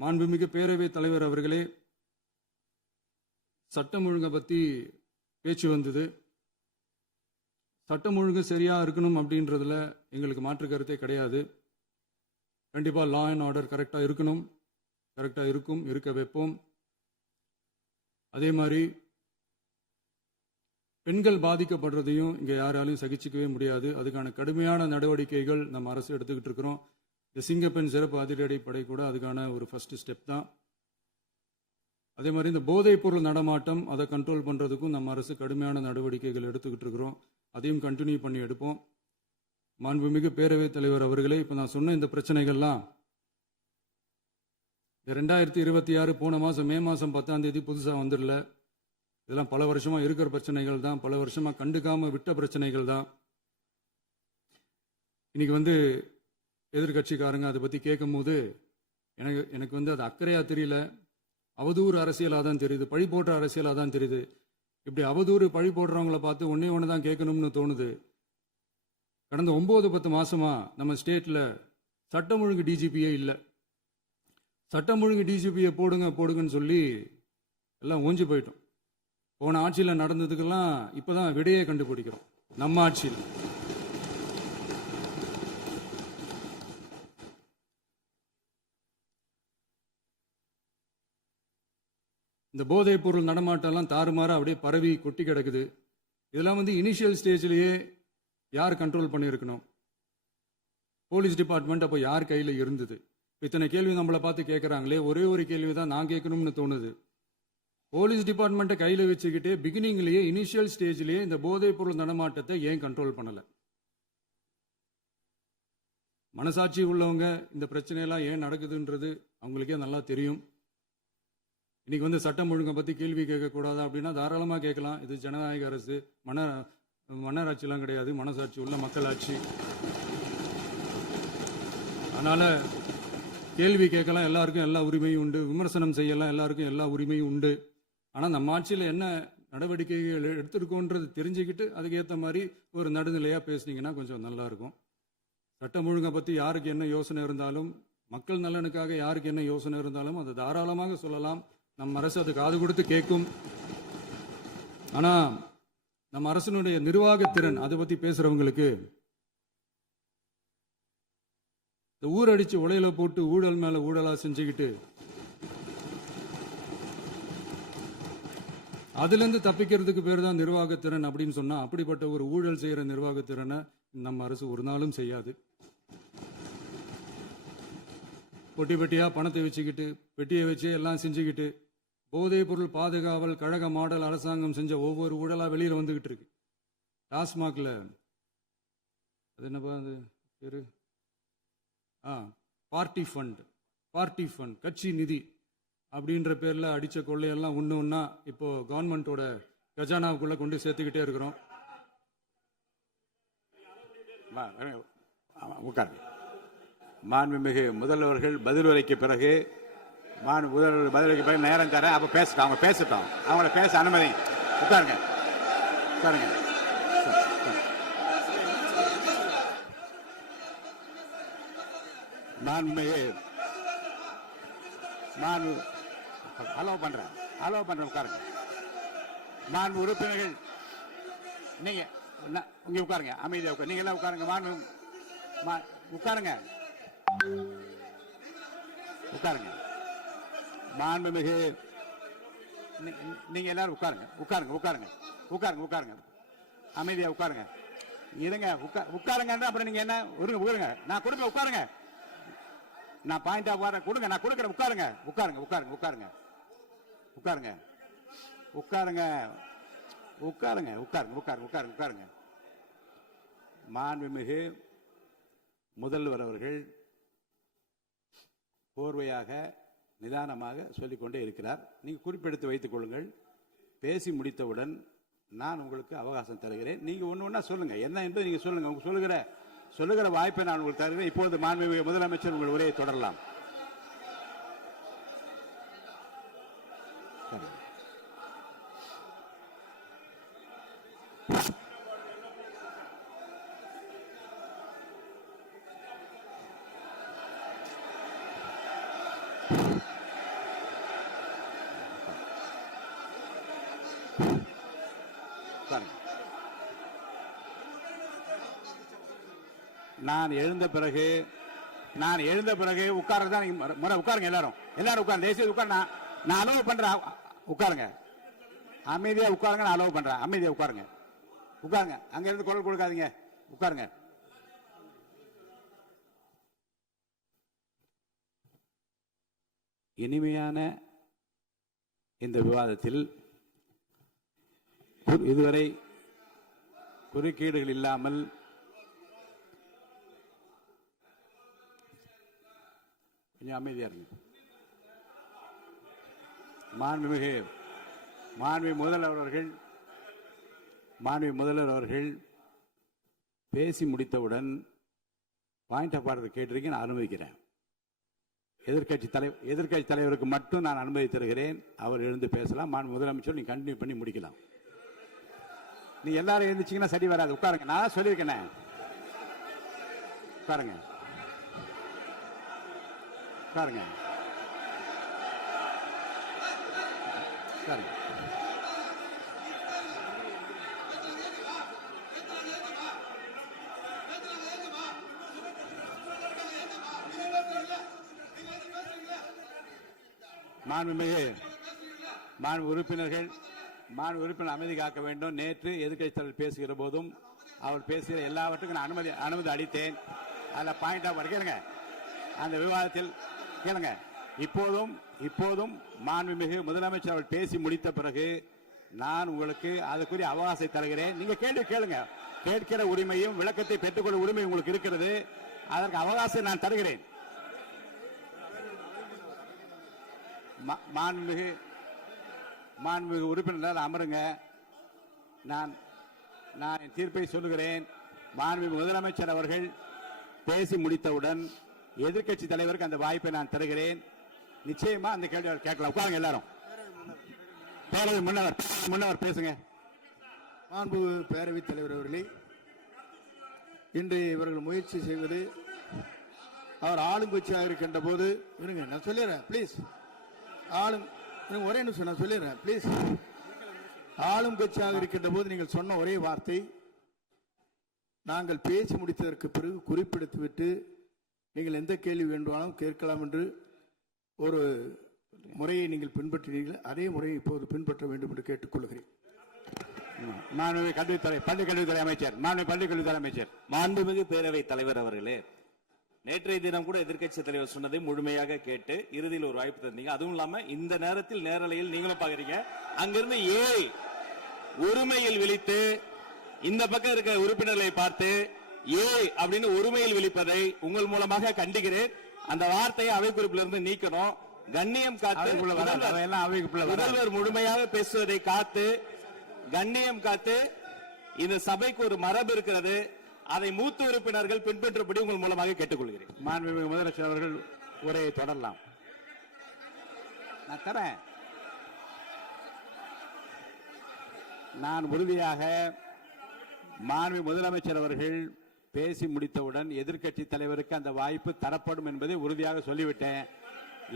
மாண்புமிகு பேரவைத் தலைவர் அவர்களே, சட்டம் ஒழுங்கை பற்றி பேச்சு வந்தது. சட்டம் ஒழுங்கு சரியாக இருக்கணும் அப்படின்றதுல எங்களுக்கு மாற்று கருத்தே கிடையாது. கண்டிப்பாக லா அண்ட் ஆர்டர் கரெக்டாக இருக்கணும், கரெக்டாக இருக்கும், இருக்க வைப்போம். அதே மாதிரி பெண்கள் பாதிக்கப்படுறதையும் இங்கே யாராலையும் சகிச்சிக்கவே முடியாது. அதுக்கான கடுமையான நடவடிக்கைகள் நம்ம அரசு எடுத்துக்கிட்டு இருக்கிறோம். இந்த சிங்கப்பெண் சிறப்பு அதிரடிப்படை கூட அதுக்கான ஒரு ஃபர்ஸ்ட் ஸ்டெப் தான். அதே மாதிரி இந்த போதைப் பொருள் நடமாட்டம் அதை கண்ட்ரோல் பண்ணுறதுக்கும் நம்ம அரசு கடுமையான நடவடிக்கைகள் எடுத்துக்கிட்டு இருக்கிறோம். அதையும் கண்டினியூ பண்ணி எடுப்போம். மாண்புமிகு பேரவைத் தலைவர் அவர்களே, இப்போ நான் சொன்ன இந்த பிரச்சனைகள்லாம் 2026 போன மாதம் மே மாதம் 10ஆம் தேதி புதுசாக வந்துடல. இதெல்லாம் பல வருஷமாக இருக்கிற பிரச்சனைகள் தான், பல வருஷமாக கண்டுக்காமல் விட்ட பிரச்சனைகள் தான். இன்னைக்கு எதிர்கட்சிக்காரங்க அதை பற்றி கேட்கும் போது எனக்கு அது அக்கறையாக தெரியல, அவதூறு அரசியலாக தான் தெரியுது, பழி போடுற அரசியலாக தான் தெரியுது. இப்படி அவதூறு பழி போடுறவங்கள பார்த்து ஒன்றே ஒன்று தான் கேட்கணும்னு தோணுது. கடந்த 9-10 மாசமா நம்ம ஸ்டேட்டில் சட்டம் ஒழுங்கு டிஜிபியே இல்லை. சட்டம் ஒழுங்கு டிஜிபியை போடுங்கன்னு சொல்லி எல்லாம் ஓஞ்சி போயிட்டோம். போன ஆட்சியில் நடந்ததுக்கெல்லாம் இப்போதான் விடையே கண்டுபிடிக்கிறோம் நம்ம ஆட்சியில். இந்த போதைப் பொருள் நடமாட்டம்லாம் தாறுமாற அப்படியே பரவி கொட்டி கிடக்குது. இதெல்லாம் இனிஷியல் ஸ்டேஜ்லேயே யார் கண்ட்ரோல் பண்ணியிருக்கணும்? போலீஸ் டிபார்ட்மெண்ட் அப்போ யார் கையில் இருந்தது? இத்தனை கேள்வி நம்மளை பார்த்து கேட்குறாங்களே, ஒரே ஒரு கேள்வி தான் நான் கேட்கணும்னு தோணுது. போலீஸ் டிபார்ட்மெண்ட்டை கையில் வச்சுக்கிட்டு பிகினிங்லேயே இனிஷியல் ஸ்டேஜ்லேயே இந்த போதைப் பொருள் நடமாட்டத்தை ஏன் கண்ட்ரோல் பண்ணலை? மனசாட்சி உள்ளவங்க இந்த பிரச்சனையெல்லாம் ஏன் நடக்குதுன்றது அவங்களுக்கே நல்லா தெரியும். இன்னைக்கு சட்டம் ஒழுங்கை பற்றி கேள்வி கேட்கக்கூடாதா அப்படின்னா தாராளமாக கேட்கலாம். இது ஜனநாயக அரசு, மன்னராட்சியெல்லாம் கிடையாது, மனசாட்சி உள்ள மக்களாட்சி. அதனால் கேள்வி கேட்கலாம், எல்லாருக்கும் எல்லா உரிமையும் உண்டு. விமர்சனம் செய்யலாம், எல்லாருக்கும் எல்லா உரிமையும் உண்டு. ஆனால் நம்ம ஆட்சியில் என்ன நடவடிக்கைகள் எடுத்திருக்கோன்றது தெரிஞ்சுக்கிட்டு அதுக்கேற்ற மாதிரி ஒரு நடுநிலையாக பேசுனீங்கன்னா கொஞ்சம் நல்லாயிருக்கும். சட்டம் ஒழுங்கை பற்றி யாருக்கு என்ன யோசனை இருந்தாலும், மக்கள் நலனுக்காக யாருக்கு என்ன யோசனை இருந்தாலும் அதை தாராளமாக சொல்லலாம். நம்ம அரசு அது காது கொடுத்து கேட்கும். ஆனால் நம்ம அரசினுடைய நிர்வாகத்திறன் அதை பற்றி பேசுகிறவங்களுக்கு இந்த ஊரடிச்சு உலையில போட்டு ஊழல் மேலே ஊழலாக செஞ்சுக்கிட்டு அதுலேருந்து தப்பிக்கிறதுக்கு பேர் தான் நிர்வாகத்திறன் அப்படின்னு சொன்னால், அப்படிப்பட்ட ஒரு ஊழல் செய்கிற நிர்வாகத்திறனை நம்ம அரசு ஒரு நாளும் செய்யாது. பொட்டி பெட்டியாக பணத்தை வச்சுக்கிட்டு, பெட்டியை வச்சு எல்லாம் செஞ்சுக்கிட்டு, போதைப் பொருள் பாதுகாவல் கழக மாடல் அரசாங்கம் செஞ்ச ஒவ்வொரு ஊழலாக வெளியில் வந்துக்கிட்டு இருக்கு. டாஸ்மாகில் அது என்னப்பா அது பேரு, பார்ட்டி ஃபண்ட் கட்சி நிதி அப்படின்ற பேரில் அடித்த கொள்ளையெல்லாம் ஒன்று இப்போ கவர்மெண்ட்டோட கஜானாவுக்குள்ளே கொண்டு சேர்த்துக்கிட்டே இருக்கிறோம். மாண்புமிகு முதல்வர்கள் பதில் உரைக்கு பிறகு நேரம் தரேன். அப்போ பேசட்டும், அவங்க பேசட்டும், அவங்கள பேச அனுமதி. உட்காருங்க. அலோவ் பண்றேன். உட்காருங்க. மாண்பு உறுப்பினர்கள், நீங்க இங்க உட்காருங்க, அமைதியா உட்காரு. நீங்க எல்லாம் உட்காருங்க. மாண்புமிகு நீங்க எல்லாரும் உட்காருங்க. அமைதியா உட்காருங்க. இருங்க, உட்காருங்க. அப்புறம் நீங்க என்ன உட்காருங்க. நான் கொடுப்பேன், உட்காருங்க. நான் பாயிண்ட் ஆஃப் வார கொடுங்க, நான் கொடுக்குறேன். உட்காருங்க. மாண்புமிகு முதல்வர் அவர்கள் போர்வையாக நிதானமாக சொல்லிக்கொண்டே இருக்கிறார். நீங்கள் குறிப்பெடுத்து வைத்துக் கொள்ளுங்கள். பேசி முடித்தவுடன் நான் உங்களுக்கு அவகாசம் தருகிறேன். நீங்க ஒண்ணு சொல்லுங்க, என்ன என்பது நீங்க சொல்லுங்க. உங்க சொல்லுகிற வாய்ப்பை நான் உங்களுக்கு தருகிறேன். இப்பொழுது மாண்புமிகு முதலமைச்சர் உங்கள் உரையை தொடரலாம். உட்காருங்க. நான் எழுந்த பிறகு உட்கார்றதுதான் முறை. உட்காருங்க, எல்லாரும் உட்காருங்க. தேசிய உட்கார். நான் அலோவ் பண்றேன். உட்காருங்க, அமைதியா உட்காருங்க. நான் அலோவ் பண்றேன். அமைதியா உட்காருங்க. அங்க இருந்து குரல் கொடுக்காதீங்க. உட்காருங்க. இனிமையான இந்த விவாதத்தில் இதுவரை குறுக்கீடுகள் இல்லாமல் கொஞ்சம் அமைதியா இருங்க. மாண்புமிகு முதல்வர் அவர்கள் பேசி முடித்தவுடன் பாயிண்ட் ஆஃப் ஆர்டர் கேட்டிருக்கேன். நான் அனுமதிக்கிறேன். எதிர்க்கட்சி தலைவருக்கு மட்டும் நான் அனுமதி தருகிறேன். அவர் எழுந்து பேசலாம். முதலமைச்சர் நீங்க கண்டினியூ பண்ணி முடிக்கலாம். நீ எல்லாரும் எழுந்துச்சீங்கன்னா சரி வராது. உட்காருங்க. நான் சொல்லியிருக்கேன். உட்காருங்க. மாண்பு உறுப்பினர் அமைதி காக்க வேண்டும். நேற்று எதிர்க்கட்சி தலைவர் பேசுகிற போதும் அவர் பேசுகிற எல்லாவற்றுக்கும் நான் அனுமதி அளித்தேன். அதுல பாயிண்ட் ஆஃப் கேளுங்க. அந்த விவாதத்தில் கேளுங்க. இப்போதும் மாண்புமிகு முதலமைச்சர் அவர்கள் பேசி முடித்த பிறகு நான் உங்களுக்கு அதுக்குரிய அவகாசம் தருகிறேன். நீங்க கேள்வி கேளுங்க. கேட்கிற உரிமையும் விளக்கத்தை பெற்றுக்கொள்ள உரிமை உங்களுக்கு இருக்கிறது. அதற்கு அவகாசம் நான் தருகிறேன். மாண்புமிகு உறுப்பினர் அமருங்க. நான் என் தீர்ப்பை சொல்லுகிறேன். மாண்புமிகு முதலமைச்சர் அவர்கள் பேசி முடித்தவுடன் எதிர்க்கட்சி தலைவருக்கு அந்த வாய்ப்பை நான் தருகிறேன். நிச்சயமா அந்த கேள்வி கேட்கலாம். உட்காருங்க எல்லாரும். பேரவை முன்னவர் பேசுங்க. மாண்பு பேரவைத் தலைவர் அவர்களே, இன்று இவர்கள் முயற்சி செய்வது அவர் ஆளுங்கட்சியாக இருக்கின்ற போது இருங்க, நான் சொல்லிடுறேன் ப்ளீஸ். ஒரே நிமிஷம் நான் சொல்லிடுறேன் ப்ளீஸ். ஆளும் கட்சியாக இருக்கின்ற போது நீங்கள் சொன்ன ஒரே வார்த்தை, நாங்கள் பேசி முடித்ததற்கு பிறகு குறிப்பிடுத்துவிட்டு நீங்கள் எந்த கேள்வி வேண்டுமானாலும் கேட்கலாம் என்று ஒரு முறையை நீங்கள் பின்பற்றினீர்கள். அதே முறையை இப்போது பின்பற்ற வேண்டும் என்று கேட்டுக்கொள்கிறேன். பள்ளிக்கல்வித்துறை அமைச்சர். மாண்புமிகு பேரவைத் தலைவர் அவர்களே, நேற்றைய தினம் கூட எதிர்க்கட்சி தலைவர் சொன்னதை முழுமையாக கேட்டு இறுதியில் ஒரு வாய்ப்பு தந்தீங்க. அதுவும் இல்லாம இந்த நேரத்தில் நேரலையில் நீங்களும் பாக்குறீங்க. அங்கிருந்து உரிமையில் விழித்து இந்த பக்கம் இருக்க உறுப்பினர்களை பார்த்து அப்படின்னு உரிமையில் விழிப்பதை உங்கள் மூலமாக கண்டிக்கிறேன். அந்த வார்த்தையை அவை குறிப்பிலிருந்து நீக்கணும். கண்ணியம் காத்து முதல்வர் முழுமையாக பேசுவதை காத்து கண்ணியம் காத்து இந்த சபைக்கு ஒரு மரபு இருக்கிறது. அதை மூத்த உறுப்பினர்கள் பின்பற்றபடி உங்கள் மூலமாக கேட்டுக்கொள்கிறேன். மாண்புமிகு முதலமைச்சர் அவர்கள் உரையை தொடரலாம். நான் தரேன். நான் உறுதியாக மாண்புமிகு முதலமைச்சர் அவர்கள் பேசி முடித்தவுடன் எதிர்க்கட்சி தலைவருக்கு அந்த வாய்ப்பு தரப்படும் என்பதை உறுதியாக சொல்லிவிட்டேன்.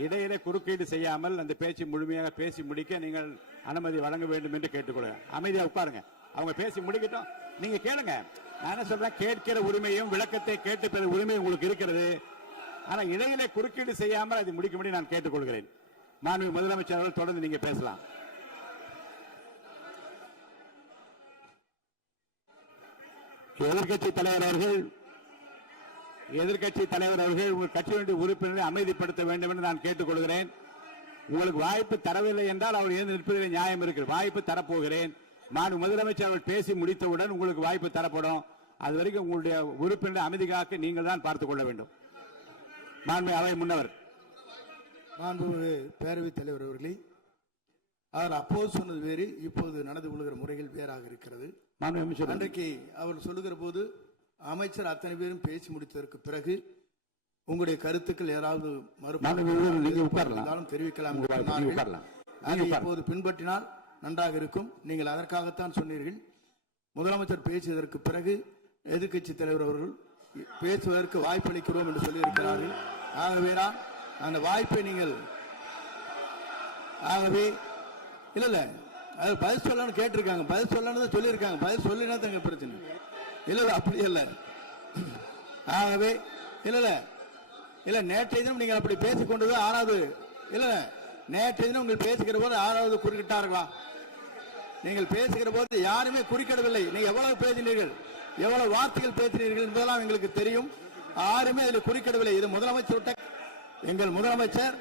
இடையிலே குறுக்கீடு செய்யாமல் அந்த பேச்சு முழுமையாக பேசி முடிக்க நீங்கள் அனுமதி வழங்க வேண்டும் என்று கேட்டுக்கொள்கிறேன். அமைதியா உட்காருங்க. அவங்க பேசி முடிக்கட்டும். நீங்க கேளுங்க. நான் என்ன சொல்றேன், கேட்கிற உரிமையும் விளக்கத்தை கேட்டு பெற உரிமை உங்களுக்கு இருக்கிறது. ஆனா இடையிலே குறுக்கீடு செய்யாமல் அதை முடிக்கும்படி நான் கேட்டுக்கொள்கிறேன். மாண்புமிகு முதலமைச்சர் அவர்கள் தொடர்ந்து நீங்க பேசலாம். எதிர்க்கட்சி தலைவர் அவர்கள் உங்கள் கட்சியினுடைய உறுப்பினரை அமைதிப்படுத்த வேண்டும் என்று நான் கேட்டுக்கொள்கிறேன். உங்களுக்கு வாய்ப்பு தரவில்லை என்றால் அவர் எழுந்து நிற்பதில் நியாயம் இருக்கிறது. வாய்ப்பு தரப்போகிறேன். மாண்பு முதலமைச்சர் அவர்கள் பேசி முடித்தவுடன் உங்களுக்கு வாய்ப்பு தரப்படும். அது வரைக்கும் உங்களுடைய உறுப்பினரை அமைதி காக்க நீங்கள் தான் பார்த்துக் கொள்ள வேண்டும். மாண்பு அவை முன்னவர். மாண்பு பேரவைத் தலைவர் அவர்களே, அவர் அப்போது சொன்னது வேறு, இப்போது நடந்து கொள்கிற முறைகள் வேறாக இருக்கிறது. அன்றைக்கு அவர் சொல்லுகிற போது அமைச்சர் அத்தனை பேரும் பேசி முடித்ததற்கு பிறகு உங்களுடைய கருத்துக்கள் ஏதாவது தெரிவிக்கலாம். இப்போது பின்பற்றினால் நன்றாக இருக்கும். நீங்கள் அதற்காகத்தான் சொன்னீர்கள். முதலமைச்சர் பேசியதற்கு பிறகு எதிர்க்கட்சி தலைவர் அவர்கள் பேசுவதற்கு வாய்ப்பளிக்கிறோம் என்று சொல்லியிருக்கிறார்கள். ஆகவேதான் அந்த வாய்ப்பை நீங்கள் ஆகவே இல்ல அது பதில் சொல்லணும்னு கேட்டிருக்காங்க, பதில் சொல்லணும்னு சொல்லியிருக்காங்க, பதில் சொல்லினா தாங்க பிரச்சனை. இல்ல அப்படி இல்ல. ஆகவே இல்ல நேற்றைய தினம் நீங்கள் அப்படி பேசிக்கொண்டது ஆறாவது இல்ல நேற்றைய தினம் நீங்கள் பேசுகிற போது ஆறாவது குறுக்கிட்டார்களா? நீங்கள் பேசுகிற போது யாருமே குறுக்கிடவில்லை. நீங்க எவ்வளவு பேசினீர்கள், எவ்வளவு வார்த்தைகள் பேசினீர்கள் என்பதெல்லாம் எங்களுக்கு தெரியும். யாருமே அதில் குறுக்கிடவில்லை. இது முதலமைச்சர், எங்கள் முதலமைச்சர்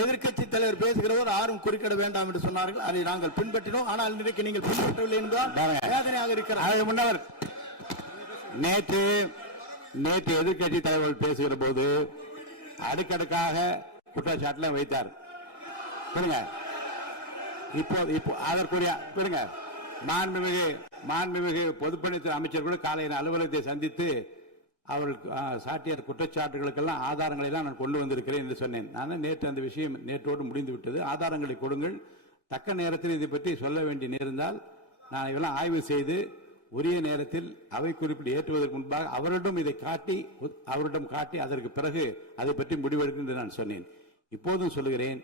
எதிர்க்கட்சி தலைவர் பேசுகிற போது யாரும் குறுக்கிட வேண்டாம் என்று சொன்னார்கள். அதை நாங்கள் பின்பற்றினோம். ஆனால் இன்றைக்கு நீங்கள் பின்பற்றவில்லை என்பதால் வேதனையாக இருக்கிறார். முன்னவர் நேற்று எதிர்க்கட்சி தலைவர்கள் பேசுகிற போது அடுக்கடுக்காக குற்றச்சாட்டுல வைத்தார். இப்போ அதற்குரிய மாண்புமிகு பொதுப்பணித்துறை அமைச்சர் கூட காலையில் அலுவலகத்தை சந்தித்து அவர்கள் சாட்டிய குற்றச்சாட்டுகளுக்கெல்லாம் ஆதாரங்களை எல்லாம் நான் கொண்டு வந்திருக்கிறேன் என்று சொன்னேன். நான் நேற்று அந்த விஷயம் நேற்றோடு முடிந்து விட்டது. ஆதாரங்களை கொடுங்கள், தக்க நேரத்தில் இதை பற்றி சொல்ல வேண்டிய நேர்ந்தால் நான் இதெல்லாம் ஆய்வு செய்து உரிய நேரத்தில் அவை குறிப்பிட்டு ஏற்றுவதற்கு முன்பாக அவரிடம் காட்டி அதற்கு பிறகு அதை பற்றி முடிவெடுக்கும் என்று நான் சொன்னேன். இப்போதும் சொல்லுகிறேன்,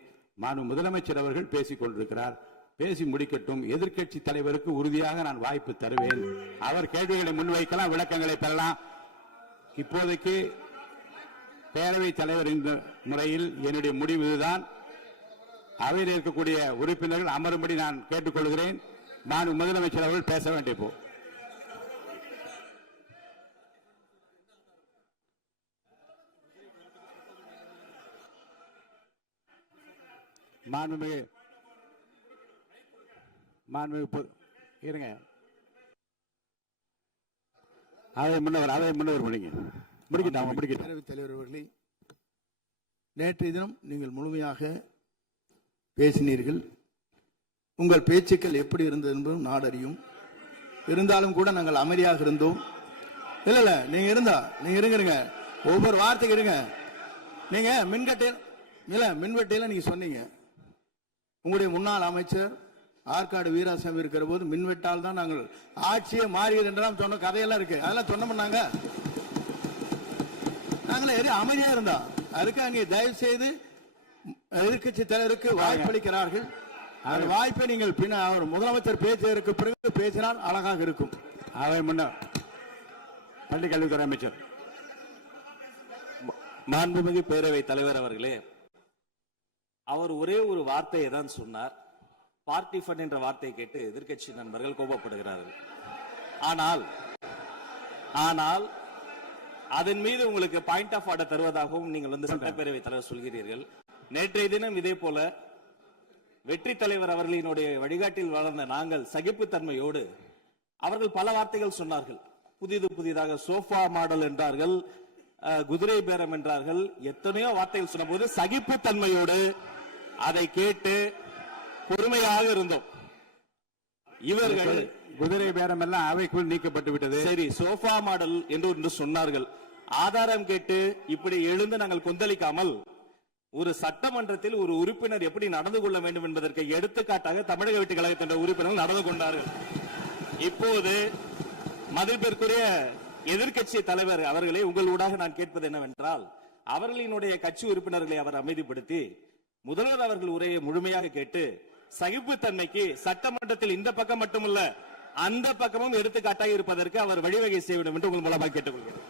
முதலமைச்சர் அவர்கள் பேசிக் கொண்டிருக்கிறார், பேசி முடிக்கட்டும். எதிர்க்கட்சி தலைவருக்கு உறுதியாக நான் வாய்ப்பு தருவேன். அவர் கேள்விகளை முன்வைக்கலாம், விளக்கங்களை பெறலாம். இப்போதைக்கு பேரவைத் தலைவர் என்ற முறையில் என்னுடைய முடிவு இதுதான். அவையில் இருக்கக்கூடிய உறுப்பினர்கள் அமரும்படி நான் கேட்டுக்கொள்கிறேன். முதலமைச்சர் அவர்கள் பேச வேண்டிய போ இருங்க, முன்னவர் பேரவைத் தலைவர் அவர்களே, நேற்றைய தினம் நீங்கள் முழுமையாக பேசினீர்கள். உங்கள் பேச்சுக்கள் எப்படி இருந்தது என்பதும் நாடறியும். இருந்தாலும் கூட நாங்கள் அமைதியாக இருந்தோம். இல்ல நீங்க இருங்க, ஒவ்வொரு வார்த்தைக்கு இருங்க. நீங்க மின்வெட்டையில நீங்க சொன்னீங்க, உங்களுடைய முன்னாள் அமைச்சர் ஆற்காடு வீராசாமி இருக்கிற போது மின்வெட்டால் தான் நாங்கள் ஆட்சியே மாறியது என்றெல்லாம் சொன்ன கதையெல்லாம் இருக்கு. அதெல்லாம் சொன்னோம்னாங்க, நாங்களே அமைதியா இருந்தோம். அதுக்கு அங்கே தயவு செய்து எதிர்க்கட்சி தலைவருக்கு வாய்ப்பளிக்கிறார்கள். அந்த வாய்ப்பை நீங்கள் அவர் முதலமைச்சர் பேசுவதற்கு பிறகு பேசினால் அழகாக இருக்கும். அவை முன்னர் பள்ளி கல்வித்துறை அமைச்சர் மாண்புமிகு பேரவைத் தலைவர் அவர்களே, அவர் ஒரே ஒரு வார்த்தையை தான் சொன்னார். பார்ட்டி ஃபண்ட் என்ற வார்த்தையை கேட்டு எதிர்க்கட்சி நண்பர்கள் கோபப்படுகிறார்கள். ஆனால் அதன் மீது உங்களுக்கு பாயிண்ட் ஆஃப் ஆர்டர் தருவதாகவும் நீங்கள் சட்டப்பேரவைத் தலைவர் சொல்கிறீர்கள். நேற்றைய தினம் இதே போல வெற்றி தலைவர் அவர்களினுடைய வழிகாட்டில் வளர்ந்த நாங்கள் சகிப்புத்தன்மையோடு அவர்கள் பல வார்த்தைகள் சொன்னார்கள். புதிதாக சோஃபா மாடல் என்றார்கள், குதிரை பேரம் என்றார்கள், எத்தனையோ வார்த்தைகள் சொன்ன போது சகிப்புத்தன்மையோடு அதை கேட்டு பொறுமையாக இருந்தோம். இவர்கள் குதிரை பேரம் எல்லாம் அவைக்குள் நீக்கப்பட்டு விட்டது. சரி, சோஃபா மாடல் என்று சொன்னார்கள். ஆதாரம் கேட்டு இப்படி எழுந்து நாங்கள் கொந்தளிக்காமல் ஒரு சட்டமன்றத்தில் ஒரு உறுப்பினர் எப்படி நடந்து கொள்ள வேண்டும் என்பதற்கு எடுத்துக்காட்டாக தமிழக வெற்றி கழகத்தின் உறுப்பினர்கள் நடந்து கொண்டார்கள். இப்போது மதிப்பிற்குரிய எதிர்க்கட்சி தலைவர் அவர்களை உங்களூடாக நான் கேட்பது என்னவென்றால், அவர்களினுடைய கட்சி உறுப்பினர்களை அவர் அமைதிப்படுத்தி முதல்வர் அவர்கள் உரையை முழுமையாக கேட்டு சகிப்புத்தன்மைக்கு சட்டமன்றத்தில் இந்த பக்கம் மட்டுமல்ல அந்த பக்கமும் எடுத்துக்காட்டாக இருப்பதற்கு அவர் வழிவகை செய்ய வேண்டும் என்று உங்கள் மூலமாக கேட்டுக்கொள்கிறேன்.